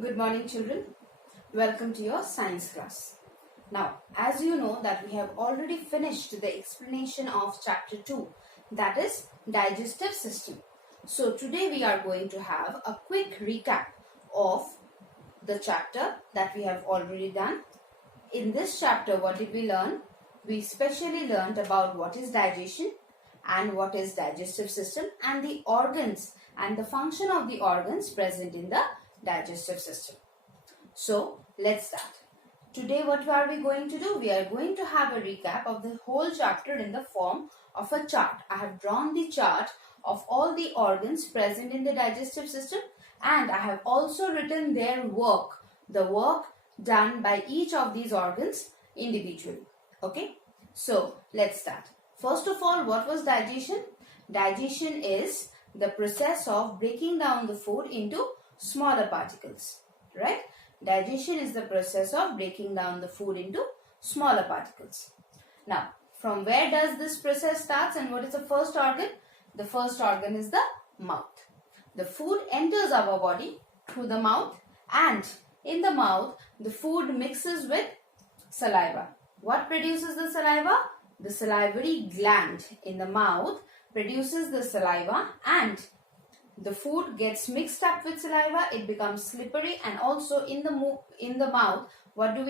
Good morning, children. Welcome to your science class. Now, as you know that we have already finished the explanation of chapter 2, that is digestive system. So today we are going to have a quick recap of the chapter that we have already done. In this chapter, what did we learn? We specially learned about what is digestion and what is digestive system and the organs and the function of the organs present in the digestive system. So let's start. Today what are we going to do? We are going to have a recap of the whole chapter in the form of a chart. I have drawn the chart of all the organs present in the digestive system, and I have also written their work, the work done by each of these organs individually. Okay, so let's start. First of all, what was digestion? Digestion is the process of breaking down the food into smaller particles, right? Digestion is the process of breaking down the food into smaller particles. Now, from where does this process starts and what is the first organ? The first organ is the mouth. The food enters our body through the mouth, and in the mouth, the food mixes with saliva. What produces the saliva? The salivary gland in the mouth produces the saliva, and the food gets mixed up with saliva, it becomes slippery, and also in the mouth, what do?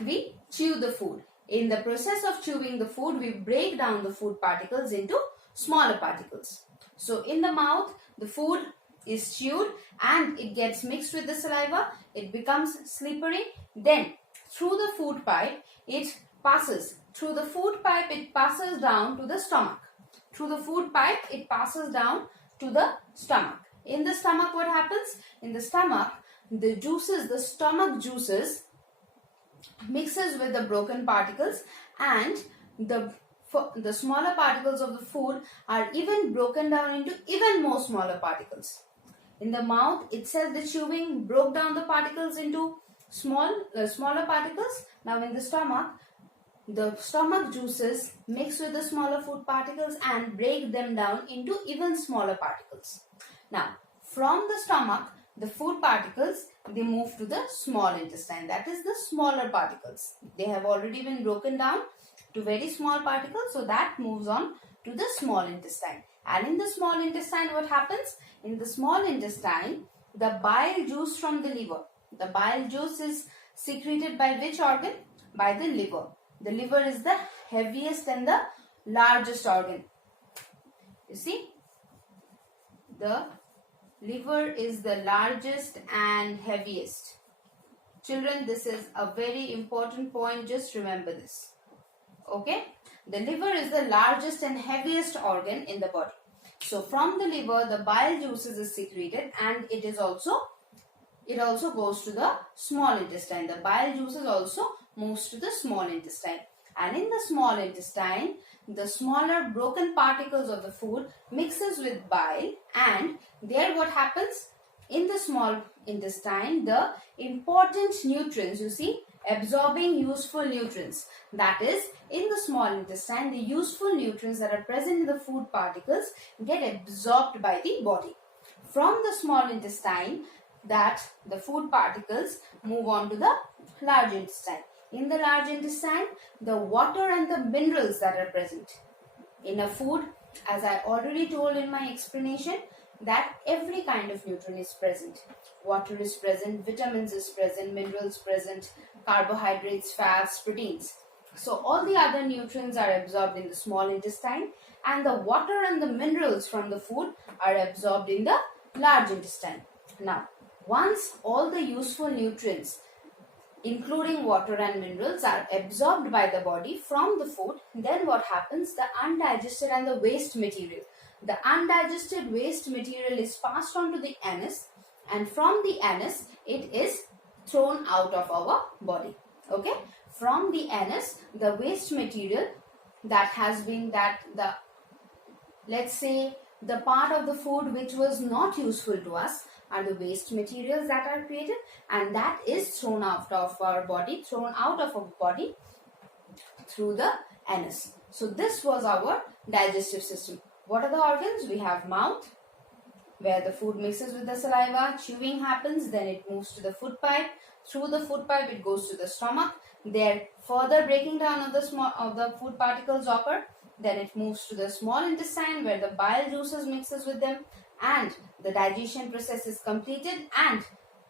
We chew the food. In the process of chewing the food, we break down the food particles into smaller particles. So in the mouth, the food is chewed and it gets mixed with the saliva, it becomes slippery. Then through the food pipe, it passes down to the stomach. Through the food pipe, it passes down to the stomach. In the stomach, what happens? In the stomach, the stomach juices mixes with the broken particles, and the smaller particles of the food are even broken down into even more smaller particles. In the mouth itself, the chewing broke down the particles into smaller particles. Now in the stomach juices mix with the smaller food particles and break them down into even smaller particles. Now, from the stomach, the food particles, they move to the small intestine. That is the smaller particles. They have already been broken down to very small particles, so that moves on to the small intestine. And in the small intestine, what happens? In the small intestine, the bile juice from the liver. The bile juice is secreted by which organ? By the liver. The liver is the heaviest and the largest organ. You see? The liver is the largest and heaviest. Children, this is a very important point. Just remember this. Okay? The liver is the largest and heaviest organ in the body. So from the liver, the bile juices is secreted, and it also goes to the small intestine. The bile juices also moves to the small intestine. And in the small intestine, the smaller broken particles of the food mixes with bile, and there what happens? In the small intestine, the important nutrients, you see, absorbing useful nutrients. That is, in the small intestine, the useful nutrients that are present in the food particles get absorbed by the body. From the small intestine, that the food particles move on to the large intestine. In the large intestine, the water and the minerals that are present in a food, as I already told in my explanation, that every kind of nutrient is present. Water is present, vitamins is present, minerals present, carbohydrates, fats, proteins. So all the other nutrients are absorbed in the small intestine, and the water and the minerals from the food are absorbed in the large intestine. Now, once all the useful nutrients, including water and minerals, are absorbed by the body from the food, then what happens? The undigested and the waste material. The undigested waste material is passed on to the anus, and from the anus, it is thrown out of our body. Okay? From the anus, the waste material that has been let's say, the part of the food which was not useful to us are the waste materials that are created, and that is thrown out of our body through the anus. So this was our digestive system. What are the organs? We have mouth, where the food mixes with the saliva, chewing happens, then it moves to the food pipe. Through the food pipe it goes to the stomach. There further breaking down of the food particles occur. Then it moves to the small intestine where the bile juices mixes with them and the digestion process is completed and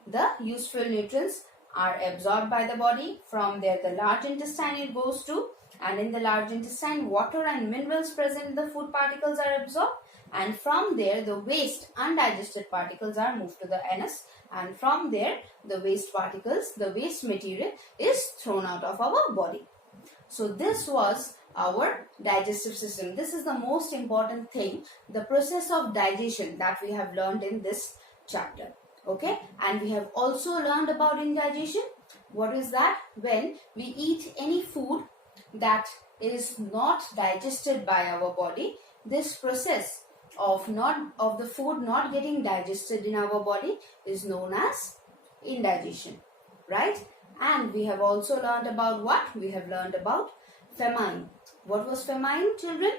the useful nutrients are absorbed by the body. From there the large intestine it goes to, and in the large intestine water and minerals present in the food particles are absorbed, and from there the waste undigested particles are moved to the anus, and from there the waste particles, the waste material is thrown out of our body. So this was our digestive system. This is the most important thing, the process of digestion that we have learned in this chapter. Okay, and we have also learned about indigestion. What is that? When we eat any food that is not digested by our body, this process of the food not getting digested in our body is known as indigestion, right? And we have also learned about what? We have learned about famine. What was famine, children?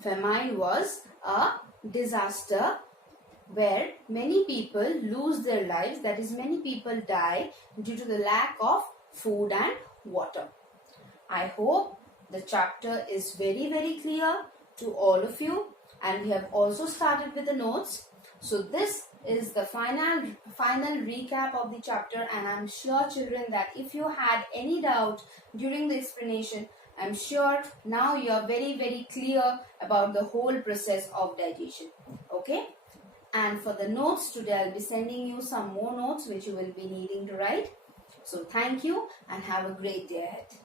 Famine was a disaster where many people lose their lives, that is many people die due to the lack of food and water. I hope the chapter is very clear to all of you, and we have also started with the notes. So this is the final recap of the chapter, and I'm sure, children, that if you had any doubt during the explanation, I'm sure now you are very clear about the whole process of digestion. Okay? And for the notes today, I'll be sending you some more notes which you will be needing to write. So thank you and have a great day ahead.